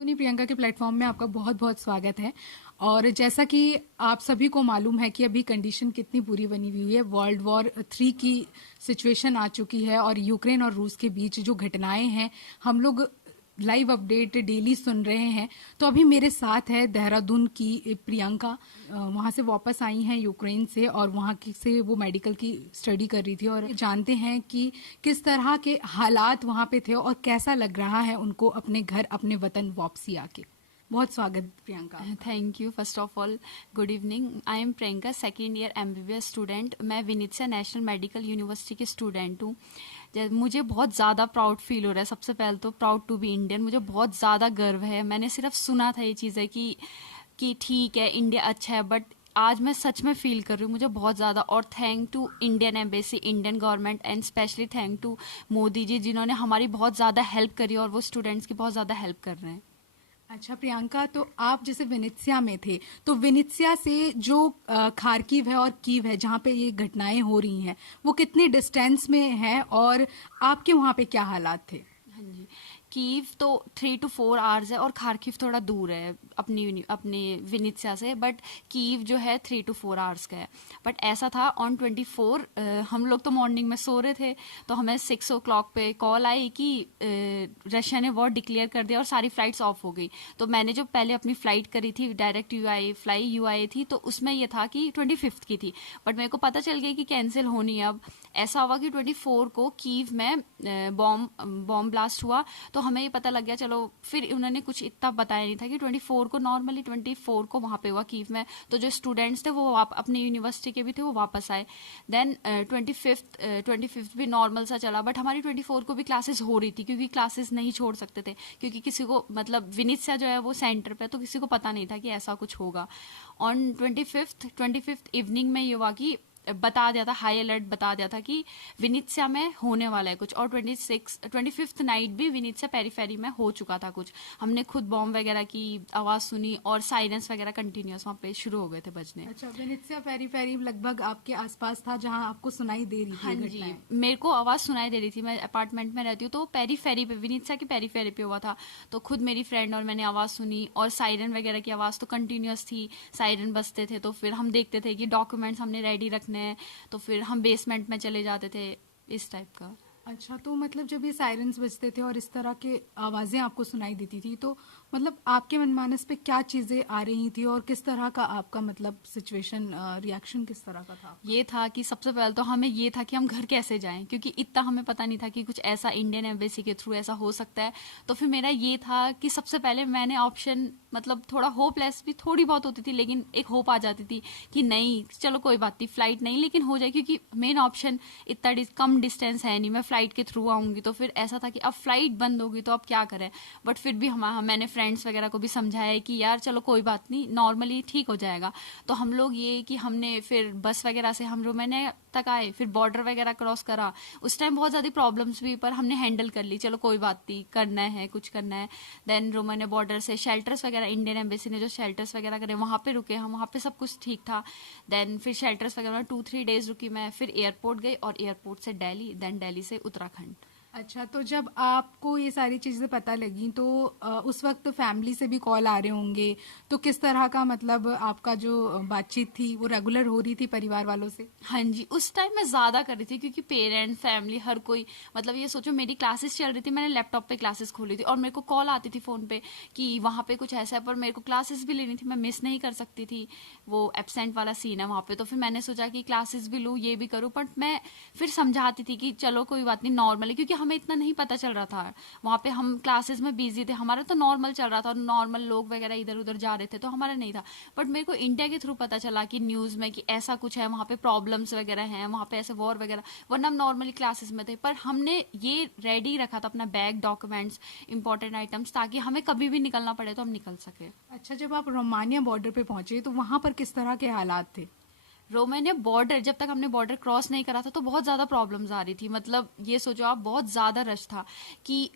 नहीं, प्रियंका के प्लेटफॉर्म में आपका बहुत बहुत स्वागत है। और जैसा कि आप सभी को मालूम है कि अभी कंडीशन कितनी बुरी बनी हुई है, वर्ल्ड वॉर 3 की सिचुएशन आ चुकी है और यूक्रेन और रूस के बीच जो घटनाएं हैं हम लोग लाइव अपडेट डेली सुन रहे हैं। तो अभी मेरे साथ है देहरादून की प्रियंका, वहां से वापस आई हैं यूक्रेन से और वहां से वो मेडिकल की स्टडी कर रही थी और जानते हैं कि किस तरह के हालात वहां पे थे और कैसा लग रहा है उनको अपने घर अपने वतन वापसी आके। बहुत स्वागत Priyanka. Thank you. First of all good evening. I am Priyanka, second year MBBS student. मैं विनित्सा नेशनल मेडिकल यूनिवर्सिटी की स्टूडेंट हूँ। मुझे बहुत ज़्यादा प्राउड फील हो रहा है। सबसे पहले तो प्राउड टू बी इंडियन, मुझे बहुत ज़्यादा गर्व है। मैंने सिर्फ सुना था ये चीज़ है कि ठीक है इंडिया अच्छा है, बट आज मैं सच में फील कर रही हूँ मुझे बहुत ज़्यादा। और thank to Indian embassy, Indian government and specially thank to Modi ji जिन्होंने हमारी बहुत ज़्यादा हेल्प करी और वो स्टूडेंट्स की बहुत ज़्यादा हेल्प कर रहे हैं। अच्छा प्रियंका, तो आप जैसे विनित्सिया में थे, तो विनित्सिया से जो खार्किव है और कीव है जहाँ पे ये घटनाएं हो रही हैं, वो कितने डिस्टेंस में है और आपके वहाँ पे क्या हालात थे? हाँ जी, कीव तो 3 to 4 आवर्स है और खार्किव थोड़ा दूर है अपने विनित्सिया से, बट कीव जो है 3 to 4 आवर्स का है। बट ऐसा था ऑन 24 हम लोग तो मॉर्निंग में सो रहे थे, तो हमें 6 o'clock पे कॉल आई कि रशिया ने वॉर डिक्लेयर कर दिया और सारी फ्लाइट्स ऑफ हो गई। तो मैंने जो पहले अपनी फ्लाइट करी थी डायरेक्ट यूआई थी, तो उसमें ये था कि 25 की थी, बट मेरे को पता चल गया कि कैंसिल होनी है। अब ऐसा हुआ कि 24 को कीव में बॉम्ब ब्लास्ट हुआ, तो हमें ये पता लग गया। चलो फिर उन्होंने कुछ इतना बताया नहीं था कि 24 को, नॉर्मली 24 को वहां पे हुआ कीव में। तो जो स्टूडेंट्स थे वो अपनी यूनिवर्सिटी के भी थे, वो वापस आए। देन 25th भी नॉर्मल सा चला, बट हमारी 24 को भी क्लासेस हो रही थी क्योंकि क्लासेस नहीं छोड़ सकते थे, क्योंकि किसी को मतलब विनित्सिया जो है वो सेंटर पे, तो किसी को पता नहीं था कि ऐसा कुछ होगा। ऑन 25th इवनिंग में ये हुआ कि बता दिया था, हाई अलर्ट बता दिया था कि विनित्सिया में होने वाला है कुछ। और 25th नाइट भी विनित्सिया पेरीफेरी में हो चुका था कुछ। हमने खुद बॉम्ब वगैरह की आवाज सुनी और साइरेंस वगैरह कंटिन्यूअस वहां पे शुरू हो गए थे बजने। अच्छा, विनित्सिया पेरीफेरी लगभग आपके आसपास था जहां आपको सुनाई दे रही थी? हाँ जी, मेरे को आवाज सुनाई दे रही थी। मैं अपार्टमेंट में रहती हूँ, तो पेरीफेरी पे, विनित्सिया की पेरीफेरी पे हुआ था। तो खुद मेरी फ्रेंड और मैंने आवाज सुनी और साइरन वगैरह की आवाज तो कंटिन्यूअस थी, साइरन बजते थे। तो फिर हम देखते थे कि डॉक्यूमेंट्स हमने रेडी रखने हैं, तो फिर हम बेसमेंट में चले जाते थे, इस टाइप का। अच्छा, तो मतलब जब ये सायरन्स बजते थे और इस तरह के आवाजें आपको सुनाई देती थी, तो मतलब आपके मनमानस पे क्या चीजें आ रही थी और किस तरह का आपका मतलब सिचुएशन, रिएक्शन किस तरह का था? ये था कि सबसे पहले तो हमें ये था कि हम घर कैसे जाएं, क्योंकि इतना हमें पता नहीं था कि कुछ ऐसा इंडियन एम्बेसी के थ्रू ऐसा हो सकता है। तो फिर मेरा ये था कि सबसे पहले मैंने ऑप्शन, मतलब थोड़ा होपलेस भी थोड़ी बहुत होती थी, लेकिन एक होप आ जाती थी कि नहीं चलो कोई बात नहीं, फ्लाइट नहीं लेकिन हो जाए, क्योंकि मेन ऑप्शन इतना कम डिस्टेंस है नहीं, मैं फ्लाइट के थ्रू आऊंगी। तो फिर ऐसा था कि अब फ्लाइट बंद होगी तो अब क्या करें। बट फिर भी मैंने फ्रेंड्स वगैरह को भी समझाया कि यार चलो कोई बात नहीं, नॉर्मली ठीक हो जाएगा। तो हम लोग ये कि हमने फिर बस वगैरह से हम रोमानिया तक आए, फिर बॉर्डर वगैरह क्रॉस करा। उस टाइम बहुत ज्यादा प्रॉब्लम्स भी, पर हमने हैंडल कर ली, चलो कोई बात नहीं, करना है कुछ करना है। देन रोमानिया बॉर्डर से शेल्टर्स वगैरह, इंडियन एम्बेसी ने जो शेल्टर्स वगैरह करे वहां पे रुके हम, वहां पे सब कुछ ठीक था। देन फिर शेल्टर्स वगैरह 2-3 डेज रुकी मैं, फिर एयरपोर्ट गई और एयरपोर्ट से दिल्ली, देन दिल्ली से उत्तराखंड। अच्छा, तो जब आपको ये सारी चीजें पता लगी तो उस वक्त फैमिली से भी कॉल आ रहे होंगे, तो किस तरह का मतलब आपका जो बातचीत थी वो रेगुलर हो रही थी परिवार वालों से? हाँ जी, उस टाइम मैं ज्यादा कर रही थी क्योंकि पेरेंट, फैमिली, हर कोई, मतलब ये सोचो मेरी क्लासेस चल रही थी, मैंने लैपटॉप पे क्लासेस खोली थी और मेरे को कॉल आती थी फोन पे कि वहां पे कुछ ऐसा है, पर मेरे को क्लासेस भी लेनी थी, मैं मिस नहीं कर सकती थी, वो एब्सेंट वाला सीन है वहां पे। तो फिर मैंने सोचा कि क्लासेस भी लूँ, ये भी करूँ, बट मैं फिर समझाती थी कि चलो कोई बात नहीं, नॉर्मली, क्योंकि हमें इतना नहीं पता चल रहा था वहां पे, हम क्लासेस में बिजी थे, हमारा तो नॉर्मल चल रहा था और नॉर्मल लोग वगैरह इधर उधर जा रहे थे, तो हमारा नहीं था। बट मेरे को इंडिया के थ्रू पता चला कि न्यूज में कि ऐसा कुछ है, वहां पे प्रॉब्लम्स वगैरह हैं, वहां पे ऐसे वॉर वगैरह, वरना हम नॉर्मली क्लासेस में थे। पर हमने ये रेडी रखा था अपना बैग, डॉक्यूमेंट्स, इंपॉर्टेंट आइटम्स, ताकि हमें कभी भी निकलना पड़े तो हम निकल सके। अच्छा, जब आप रोमानिया बॉर्डर पे पहुंचे तो वहां पर किस तरह के हालात थे? रोमानिया बॉर्डर, जब तक हमने बॉर्डर क्रॉस नहीं करा था तो बहुत ज्यादा प्रॉब्लम्स आ रही थी। मतलब ये सोचो आप, बहुत ज्यादा रश था कि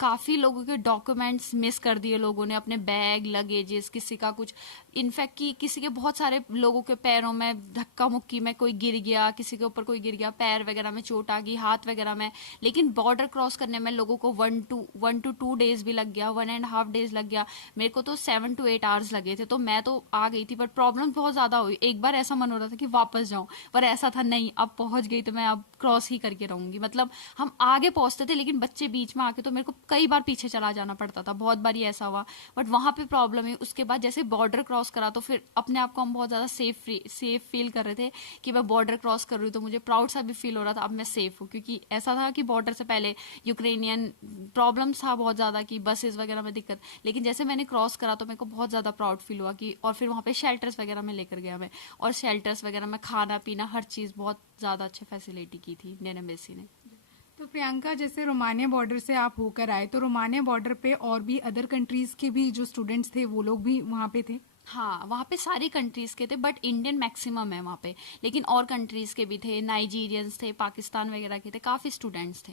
काफी लोगों के डॉक्यूमेंट्स मिस कर दिए लोगों ने, अपने बैग लगेजेस, किसी का कुछ, इनफैक्ट कि किसी के बहुत सारे लोगों के पैरों में धक्का मुक्की में कोई गिर गया, किसी के ऊपर कोई गिर गया, पैर वगैरह में चोट आ गई, हाथ वगैरह में। लेकिन बॉर्डर क्रॉस करने में लोगों को 1 to 2 डेज भी लग गया, 1.5 डेज लग गया। मेरे को तो 7 to 8 आवर्स लगे थे, तो मैं तो आ गई थी, पर प्रॉब्लम बहुत ज्यादा हुई। एक बार ऐसा मन हो रहा था कि वापस जाऊं, पर ऐसा था नहीं, अब पहुंच गई तो मैं अब क्रॉस ही करके रहूंगी। मतलब हम आगे पहुंचते थे लेकिन बच्चे बीच में आके तो मेरे को कई बार पीछे चला जाना पड़ता था, बहुत बार ऐसा हुआ। बट वहां पे प्रॉब्लम है, उसके बाद जैसे बॉर्डर क्रॉस करा तो फिर अपने आप को हम बहुत ज्यादा सेफ फील कर रहे थे कि मैं बॉर्डर क्रॉस कर रही हूँ, तो मुझे प्राउड सा भी फील हो रहा था, अब मैं सेफ हूँ। क्योंकि ऐसा था कि बॉर्डर से पहले यूक्रेनियन प्रॉब्लम्स था बहुत ज्यादा कि बसेस वगैरह में दिक्कत, लेकिन जैसे मैंने क्रॉस करा तो मेरे को बहुत ज्यादा प्राउड फील हुआ कि, और फिर वहां पे शेल्टर्स वगैरह में लेकर गया मैं, और शेल्टर्स वगैरह में खाना पीना हर चीज बहुत ज्यादा अच्छी फैसिलिटी की थी इंडियन एम्बेसी ने। तो प्रियंका, जैसे रोमानिया बॉर्डर से आप होकर आए, तो रोमानिया बॉर्डर पे और भी अदर कंट्रीज के भी जो स्टूडेंट्स थे वो लोग भी वहाँ पे थे? हाँ, वहाँ पे सारी कंट्रीज के थे, बट इंडियन मैक्सिमम है वहाँ पे, लेकिन और कंट्रीज के भी थे, नाइजीरियंस थे, पाकिस्तान वगैरह के थे, काफी स्टूडेंट्स थे।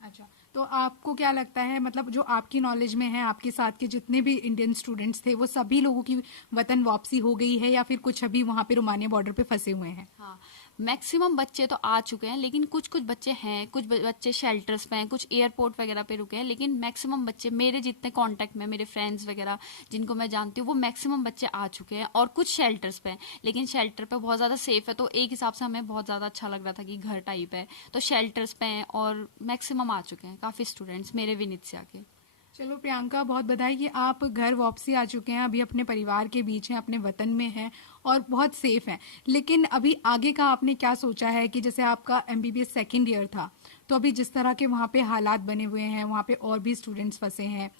अच्छा, तो आपको क्या लगता है, मतलब जो आपकी नॉलेज में है, आपके साथ के जितने भी इंडियन स्टूडेंट्स थे वो सभी लोगों की वतन वापसी हो गई है या फिर कुछ अभी वहाँ पे रोमानिया बॉर्डर पे फंसे हुए हैं? हाँ, मैक्सिमम बच्चे तो आ चुके हैं, लेकिन कुछ कुछ बच्चे हैं, कुछ बच्चे शेल्टर्स पे हैं, कुछ एयरपोर्ट वगैरह पे रुके हैं, लेकिन मैक्सिमम बच्चे मेरे जितने कांटेक्ट में, मेरे फ्रेंड्स वगैरह जिनको मैं जानती हूँ, वो मैक्सिमम बच्चे आ चुके हैं। और कुछ शेल्टर्स पे हैं, लेकिन शेल्टर पे बहुत ज्यादा सेफ है, तो एक हिसाब से हमें बहुत ज्यादा अच्छा लग रहा था कि घर टाइप है, तो शेल्टर्स पे हैं और मैक्सिमम आ चुके हैं काफी स्टूडेंट्स मेरे विनित्सिया के। चलो प्रियंका, बहुत बधाई कि आप घर वापसी आ चुके हैं, अभी अपने परिवार के बीच हैं, अपने वतन में हैं और बहुत सेफ हैं। लेकिन अभी आगे का आपने क्या सोचा है कि जैसे आपका एमबीबीएस सेकंड ईयर था, तो अभी जिस तरह के वहाँ पे हालात बने हुए हैं, वहाँ पे और भी स्टूडेंट्स फंसे हैं,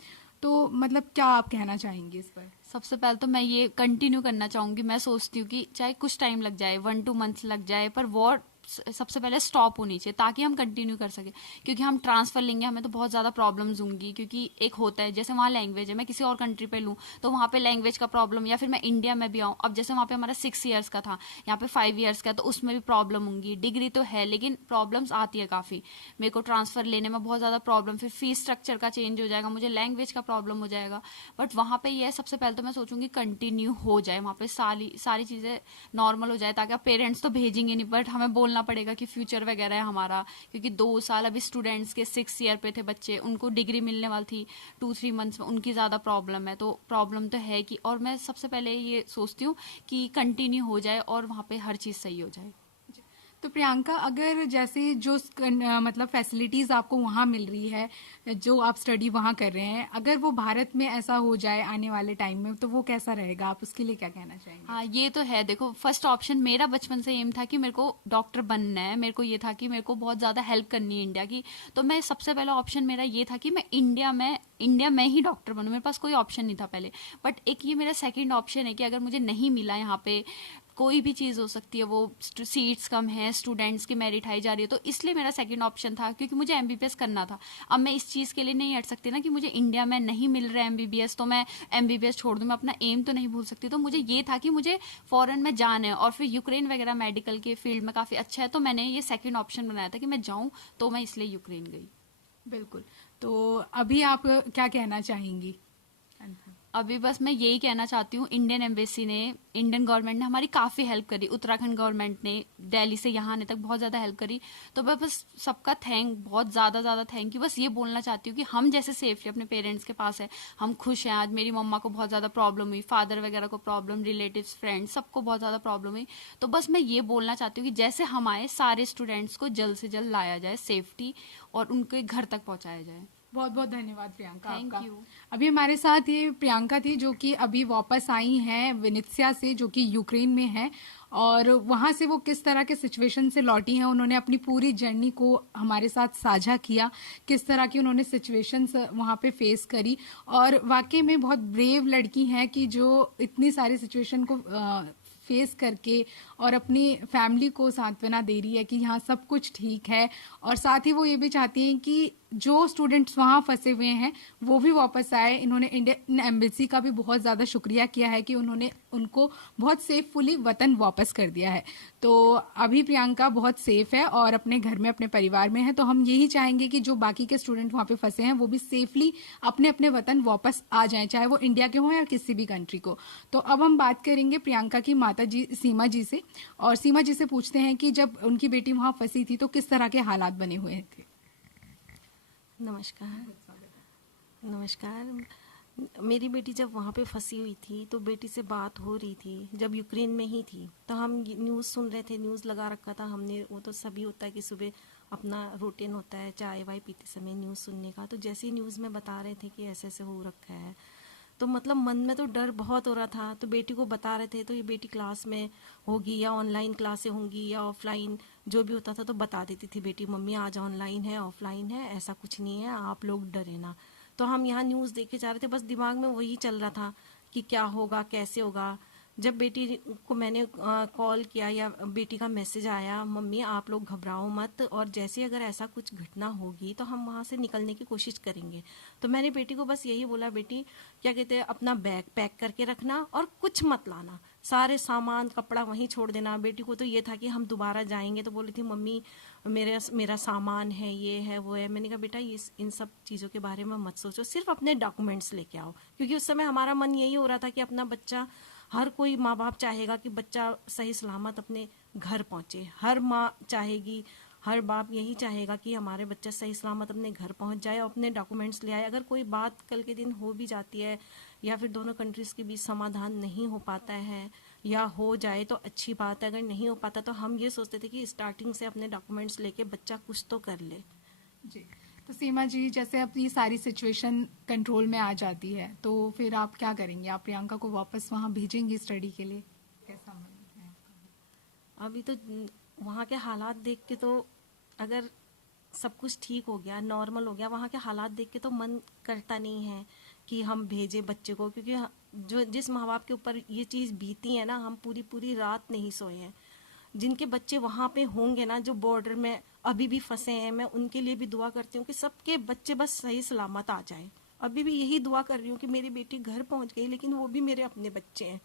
तो मतलब क्या आप कहना चाहेंगे इस पर? सबसे पहले तो मैं ये कंटिन्यू करना चाहूंगी, मैं सोचती हूँ कि चाहे कुछ टाइम लग जाए, 1-2 मंथ्स लग जाए, पर वॉर सबसे पहले स्टॉप होनी चाहिए ताकि हम कंटिन्यू कर सके। क्योंकि हम ट्रांसफर लेंगे हमें तो बहुत ज्यादा प्रॉब्लम्स होंगी, क्योंकि एक होता है जैसे वहाँ लैंग्वेज है, मैं किसी और कंट्री पे लूँ तो वहाँ पे लैंग्वेज का प्रॉब्लम, या फिर मैं इंडिया में भी आऊँ, अब जैसे वहाँ पे हमारा 6 years का था, यहाँ पे 5 years का, तो उसमें भी प्रॉब्लम होंगी। डिग्री तो है लेकिन प्रॉब्लम्स आती है काफी, मेरे को ट्रांसफर लेने में बहुत ज्यादा प्रॉब्लम, फिर फीस स्ट्रक्चर का चेंज हो जाएगा, मुझे लैंग्वेज का प्रॉब्लम हो जाएगा। बट वहाँ पे ये है, सबसे पहले तो मैं सोचूंगी कंटिन्यू हो जाए, वहाँ पे सारी चीजें नॉर्मल हो जाए, ताकि पेरेंट्स तो भेजेंगे नहीं, बट हमें बोलना पड़ेगा कि फ्यूचर वगैरह है हमारा। क्योंकि 2 साल अभी स्टूडेंट्स के 6 ईयर पे थे बच्चे, उनको डिग्री मिलने वाली थी 2-3 मंथ्स में, उनकी ज्यादा प्रॉब्लम है, तो प्रॉब्लम तो है कि, और मैं सबसे पहले ये सोचती हूँ कि कंटिन्यू हो जाए और वहाँ पे हर चीज सही हो जाए। तो प्रियंका, अगर जैसे जो मतलब फैसिलिटीज आपको वहाँ मिल रही है, जो आप स्टडी वहाँ कर रहे हैं, अगर वो भारत में ऐसा हो जाए आने वाले टाइम में, तो वो कैसा रहेगा? आप उसके लिए क्या कहना चाहेंगे? हाँ, ये तो है। देखो, फर्स्ट ऑप्शन मेरा बचपन से एम था कि मेरे को डॉक्टर बनना है, मेरे को ये था कि मेरे को बहुत ज्यादा हेल्प करनी है इंडिया की, तो मैं सबसे पहला ऑप्शन मेरा ये था कि मैं इंडिया में ही डॉक्टर बनूं, मेरे पास कोई ऑप्शन नहीं था पहले। बट एक ये मेरा सेकंड ऑप्शन है कि अगर मुझे नहीं मिला यहाँ पे, कोई भी चीज हो सकती है, वो सीट्स कम है, स्टूडेंट्स की मेरिट हाई जा रही है, तो इसलिए मेरा सेकंड ऑप्शन था, क्योंकि मुझे एमबीबीएस करना था। अब मैं इस चीज के लिए नहीं हट सकती ना कि मुझे इंडिया में नहीं मिल रहा है एमबीबीएस तो मैं एमबीबीएस छोड़ दूं, मैं अपना एम तो नहीं भूल सकती। तो मुझे ये था कि मुझे फॉरेन में जाना है, और फिर यूक्रेन वगैरह मेडिकल के फील्ड में काफी अच्छा है, तो मैंने ये सेकंड ऑप्शन बनाया था कि मैं जाऊं, तो मैं इसलिए यूक्रेन गई। बिल्कुल। तो अभी आप क्या कहना चाहेंगी? अभी बस मैं यही कहना चाहती हूँ, इंडियन एम्बेसी ने, इंडियन गवर्नमेंट ने हमारी काफी हेल्प करी, उत्तराखंड गवर्नमेंट ने दिल्ली से यहाँ आने तक बहुत ज्यादा हेल्प करी, तो मैं बस सबका बहुत ज्यादा थैंक यू बस ये बोलना चाहती हूँ कि हम जैसे सेफली अपने पेरेंट्स के पास है, हम खुश हैं। आज मेरी मम्मा को बहुत ज्यादा प्रॉब्लम हुई, फादर वगैरह को प्रॉब्लम, रिलेटिव्स, फ्रेंड्स, सबको बहुत ज्यादा प्रॉब्लम हुई, तो बस मैं ये बोलना चाहती हूँ कि जैसे हम आए, सारे स्टूडेंट्स को जल्द से जल्द लाया जाए सेफ्टी, और उनके घर तक पहुंचाया जाए। बहुत बहुत धन्यवाद प्रियंका थैंक आपका। यू। अभी हमारे साथ ये प्रियंका थी, जो कि अभी वापस आई हैं विनित्सिया से, जो कि यूक्रेन में है, और वहां से वो किस तरह के सिचुएशन से लौटी हैं, उन्होंने अपनी पूरी जर्नी को हमारे साथ साझा किया, किस तरह की उन्होंने सिचुएशंस वहां पे फेस करी, और वाकई में बहुत ब्रेव लड़की हैं कि जो इतनी सारी सिचुएशन को फेस करके और अपनी फैमिली को सांत्वना दे रही है कि यहाँ सब कुछ ठीक है, और साथ ही वो ये भी चाहती हैं कि जो स्टूडेंट्स वहां फंसे हुए हैं वो भी वापस आए। इन्होंने इंडियन एम्बेसी का भी बहुत ज्यादा शुक्रिया किया है कि उन्होंने उनको बहुत सेफफुली वतन वापस कर दिया है। तो अभी प्रियंका बहुत सेफ है और अपने घर में अपने परिवार में है। तो हम यही चाहेंगे कि जो बाकी के स्टूडेंट वहां पे फंसे हैं वो भी सेफली अपने अपने वतन वापस आ जाएं, चाहे वो इंडिया के हों या किसी भी कंट्री को। तो अब हम बात करेंगे प्रियंका की माता जी सीमा जी से, और सीमा जी से पूछते हैं कि जब उनकी बेटी वहां फंसी थी तो किस तरह के हालात बने हुए थे। नमस्कार। नमस्कार। मेरी बेटी जब वहाँ पे फंसी हुई थी तो बेटी से बात हो रही थी, जब यूक्रेन में ही थी, तो हम न्यूज़ सुन रहे थे, न्यूज़ लगा रखा था हमने। वो तो सभी होता है कि सुबह अपना रूटीन होता है चाय वाय पीते समय न्यूज़ सुनने का। तो जैसे ही न्यूज़ में बता रहे थे कि ऐसे ऐसे हो रखा है, तो मतलब मन में तो डर बहुत हो रहा था। तो बेटी को बता रहे थे, तो ये बेटी क्लास में होगी या ऑनलाइन क्लासें होंगी या ऑफलाइन, जो भी होता था तो बता देती थी बेटी, मम्मी आज ऑनलाइन है ऑफलाइन है, ऐसा कुछ नहीं है, आप लोग डरे ना। तो हम यहाँ न्यूज़ देखे जा रहे थे, बस दिमाग में वही चल रहा था कि क्या होगा कैसे होगा। जब बेटी को मैंने कॉल किया या बेटी का मैसेज आया, मम्मी आप लोग घबराओ मत, और जैसे अगर ऐसा कुछ घटना होगी तो हम वहाँ से निकलने की कोशिश करेंगे। तो मैंने बेटी को बस यही बोला, बेटी क्या कहते हैं, अपना बैग पैक करके रखना और कुछ मत लाना, सारे सामान कपड़ा वहीं छोड़ देना। बेटी को तो ये था कि हम दोबारा जाएंगे, तो बोली थी मम्मी मेरा सामान है, ये है वो है। मैंने कहा बेटा ये इन सब चीज़ों के बारे में मत सोचो, सिर्फ अपने डॉक्यूमेंट्स लेके आओ। क्योंकि उस समय हमारा मन यही हो रहा था कि अपना बच्चा, हर कोई माँ बाप चाहेगा कि बच्चा सही सलामत अपने घर पहुंचे। हर माँ चाहेगी, हर बाप यही चाहेगा कि हमारे बच्चा सही सलामत अपने घर पहुंच जाए और अपने डॉक्यूमेंट्स ले आए। अगर कोई बात कल के दिन हो भी जाती है या फिर दोनों कंट्रीज के बीच समाधान नहीं हो पाता है या हो जाए तो अच्छी बात है, अगर नहीं हो पाता तो हम ये सोचते थे कि स्टार्टिंग से अपने डॉक्यूमेंट्स लेके बच्चा कुछ तो कर ले। जी, तो सीमा जी जैसे अब ये सारी सिचुएशन कंट्रोल में आ जाती है तो फिर आप क्या करेंगे? आप प्रियंका को वापस वहां भेजेंगे स्टडी के लिए? कैसा मन है आपका? अभी तो वहाँ के हालात देख के तो, अगर सब कुछ ठीक हो गया, नॉर्मल हो गया, वहाँ के हालात देख के तो मन करता नहीं है कि हम भेजें बच्चे को। क्योंकि जो जिस माँ बाप के ऊपर ये चीज़ बीती है ना, हम पूरी पूरी रात नहीं सोए हैं। जिनके बच्चे वहाँ पे होंगे ना, जो बॉर्डर में अभी भी फंसे हैं, मैं उनके लिए भी दुआ करती हूँ कि सबके बच्चे बस सही सलामत आ जाए। अभी भी यही दुआ कर रही हूँ कि मेरी बेटी घर पहुँच गई, लेकिन वो भी मेरे अपने बच्चे हैं।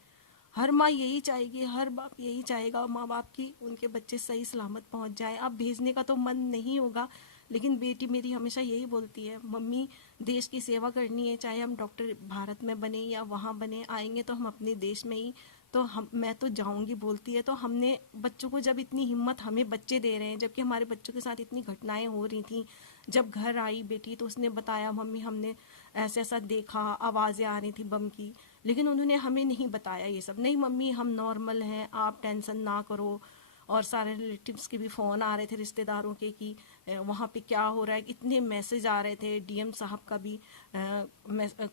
हर माँ यही चाहेगी, हर बाप यही चाहेगा माँ बाप की उनके बच्चे सही सलामत पहुँच जाए। अब भेजने का तो मन नहीं होगा, लेकिन बेटी मेरी हमेशा यही बोलती है, मम्मी देश की सेवा करनी है, चाहे हम डॉक्टर भारत में बने या वहाँ बने, आएंगे तो हम अपने देश में ही, तो मैं तो जाऊंगी बोलती है। तो हमने बच्चों को, जब इतनी हिम्मत हमें बच्चे दे रहे हैं, जबकि हमारे बच्चों के साथ इतनी घटनाएं हो रही थी, जब घर आई बेटी तो उसने बताया मम्मी हमने ऐसा ऐसा देखा, आवाज़ें आ रही थी बम की, लेकिन उन्होंने हमें नहीं बताया ये सब। नहीं मम्मी हम नॉर्मल हैं, आप टेंशन ना करो। और सारे रिलेटिव्स के भी फ़ोन आ रहे थे, रिश्तेदारों के, कि वहाँ पे क्या हो रहा है। इतने मैसेज आ रहे थे, डीएम साहब का भी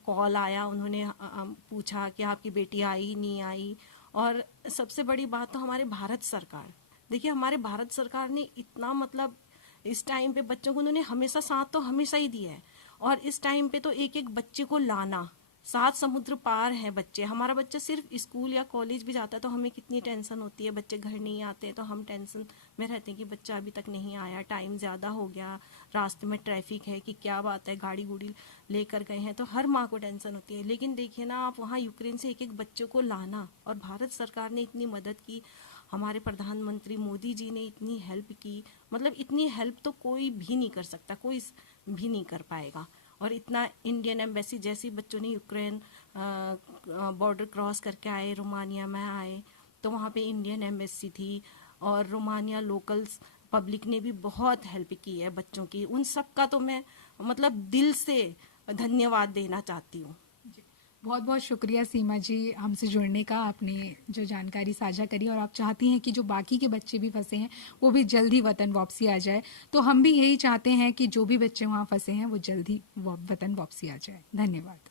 कॉल आया, उन्होंने पूछा कि आपकी बेटी आई नहीं आई। और सबसे बड़ी बात तो हमारे भारत सरकार, देखिए हमारे भारत सरकार ने इतना, मतलब इस टाइम पे बच्चों को उन्होंने हमेशा साथ तो हमेशा ही दिया है, और इस टाइम पे तो एक एक बच्चे को लाना, 7 समुद्र पार है बच्चे। हमारा बच्चा सिर्फ स्कूल या कॉलेज भी जाता है तो हमें कितनी टेंशन होती है, बच्चे घर नहीं आते हैं तो हम टेंशन में रहते हैं कि बच्चा अभी तक नहीं आया, टाइम ज़्यादा हो गया, रास्ते में ट्रैफिक है, कि क्या बात है, गाड़ी गुड़ी लेकर गए हैं, तो हर माँ को टेंशन होती है। लेकिन देखिए ना आप, वहाँ यूक्रेन से एक एक बच्चों को लाना, और भारत सरकार ने इतनी मदद की, हमारे प्रधानमंत्री मोदी जी ने इतनी हेल्प की, मतलब इतनी हेल्प तो कोई भी नहीं कर सकता, कोई भी नहीं कर पाएगा। और इतना इंडियन एम्बेसी, जैसे बच्चों ने यूक्रेन बॉर्डर क्रॉस करके आए, रोमानिया में आए, तो वहाँ पे इंडियन एम्बेसी थी, और रोमानिया लोकल्स पब्लिक ने भी बहुत हेल्प की है बच्चों की। उन सब का तो मैं मतलब दिल से धन्यवाद देना चाहती हूँ। बहुत बहुत शुक्रिया सीमा जी हमसे जुड़ने का, आपने जो जानकारी साझा करी, और आप चाहती हैं कि जो बाकी के बच्चे भी फंसे हैं वो भी जल्दी वतन वापसी आ जाए। तो हम भी यही चाहते हैं कि जो भी बच्चे वहाँ फंसे हैं वो जल्दी वतन वापसी आ जाए। धन्यवाद।